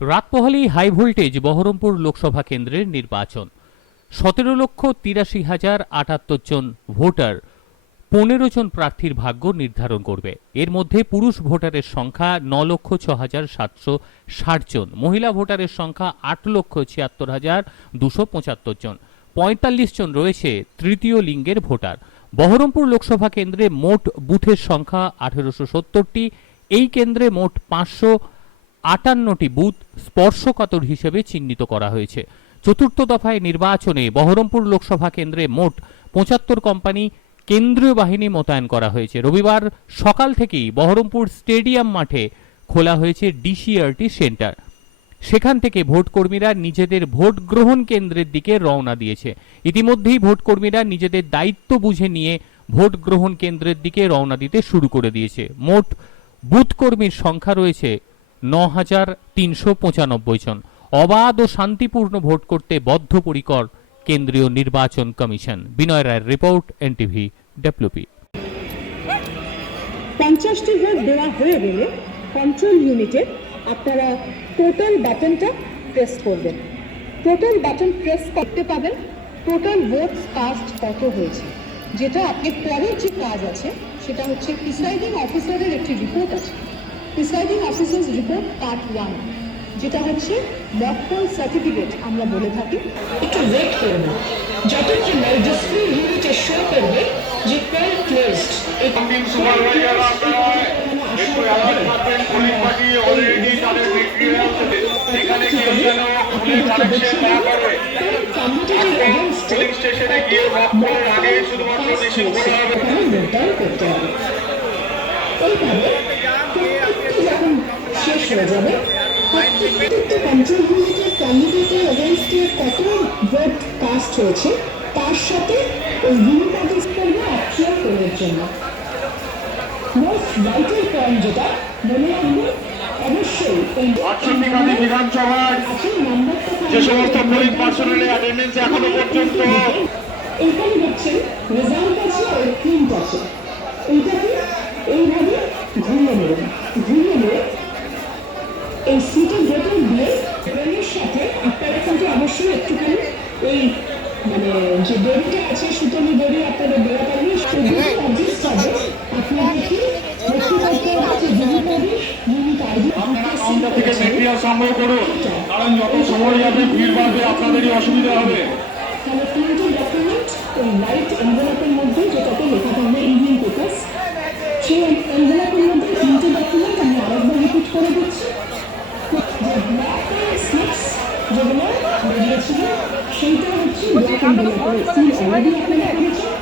রাত high voltage Baharampur Lok Sabha কেন্দ্রের নির্বাচন। সতেরো লক্ষ তিরাশি হাজার আটাত্তর জন ভোটার পনেরো জন প্রার্থীর ভাগ্য নির্ধারণ করবে। এর মধ্যে পুরুষ ভোটারের সংখ্যা ন লক্ষ ছ হাজার সাতশো ষাট জন, মহিলা ভোটারের সংখ্যা আট লক্ষ ছিয়াত্তর হাজার দুশো পঁচাত্তর জন, পঁয়তাল্লিশ জন রয়েছে তৃতীয় লিঙ্গের ভোটার। বহরমপুর লোকসভা কেন্দ্রে মোট বুথের সংখ্যা আঠেরোশো সত্তরটি, এই কেন্দ্রে মোট পাঁচশো আটান্নটি বুথ স্পর্শকাতর হিসেবে চিহ্নিত করা হয়েছে। চতুর্থ দফায় নির্বাচনে বহরমপুর লোকসভা কেন্দ্রে মোট পঁচাত্তর কোম্পানি কেন্দ্রীয় বাহিনী মোতায়েন করা হয়েছে। রবিবার সকাল থেকেই বহরমপুর স্টেডিয়াম মাঠে খোলা হয়েছে ডিসিআরটি সেন্টার। সেখান থেকে ভোটকর্মীরা নিজেদের ভোট গ্রহণ কেন্দ্রের দিকে রওনা দিয়েছে। ইতিমধ্যেই ভোটকর্মীরা নিজেদের দায়িত্ব বুঝে নিয়ে ভোট গ্রহণ কেন্দ্রের দিকে রওনা দিতে শুরু করে দিয়েছে। মোট বুথ কর্মীর সংখ্যা রয়েছে ন হাজার তিনশো পঁচানব্বই জন। অবাধ ও শান্তিপূর্ণ ভোট করতে বদ্ধপরিকর কেন্দ্রীয় নির্বাচন কমিশন। বিনয় রায়ের রিপোর্ট, এনটিভি ডব্লিউপি পঞ্চাশটি ভোট দেওয়া হয়ে গেলে কন্ট্রোল ইউনিটে আপনারা টোটাল বাটনটা প্রেস করবেন। টোটাল বাটন প্রেস করতে পাবেন টোটাল ভোটস কাস্ট কত হয়েছে। যেটা আপনি পরের যে কাজ আছে, সেটা হচ্ছে প্রিসাইডিং অফিসারের একটি রিপোর্ট আছে। Presiding officers report part one যেটা হচ্ছে মকপল সার্টিফিকেট আমরা বলে থাকি। একটু ওয়েট করুন যতক্ষণ না ডিসপ্লে ইউনিটে শো করবে যে পোল ক্লোজড হবে এইভাবে হয়ে যাবে। প্রত্যেকটি কন্ট্রোল ইউনিটের ক্যান্ডিডেটের এগেনস্টে কত ভোট কাস্ট হয়েছে। তার সাথে ওই ভিভিপ্যাটের করবে অ্যাকচুয়াল করার জন্য। মোস্ট ভাইটাল পয়েন্ট যেটা মনে রাখবেন অবশ্যই বিধানসভায় যে সমস্ত পুলিশ পার্সোনালের অ্যাটেন্ডেন্স এখনও পর্যন্ত এইখানে দেখছেন রেজাল্ট আছে আর প্রিন্ট আছে। এইটাকে এইভাবে ঘুরিয়ে নেবেন ঘুরিয়ে নিয়ে এই সিটের ভেতর দিয়ে ব্রেনের সাথে আপনারা কিন্তু অবশ্যই একটুখানি এই মানে যে দড়িটা আছে সুতলি দড়ি আপনাদের দেওয়া পারবে সেগুলো অ্যাডজাস্ট হবে আপনাদেরকে লক্ষ্য করতে হবে যে বিভিন্ন ইউনিট আইডি আপনারা কাউন্টার থেকে মেটেরিয়াল সংগ্রহ করুন। কারণ যত সময় যাবে ভিড় বাড়বে আপনাদেরই অসুবিধা হবে। তাহলে তিনটে ডকুমেন্ট ওই লাইট এনভেলপের মধ্যে যেটাতে লেখা থাকবে ইভিনিং পেপার্স সেই যেগুলো বেরিয়েছিল সেইটা হচ্ছে ব্ল্যাক এনভেলপের সিল অলরেডি আপনারা করেছেন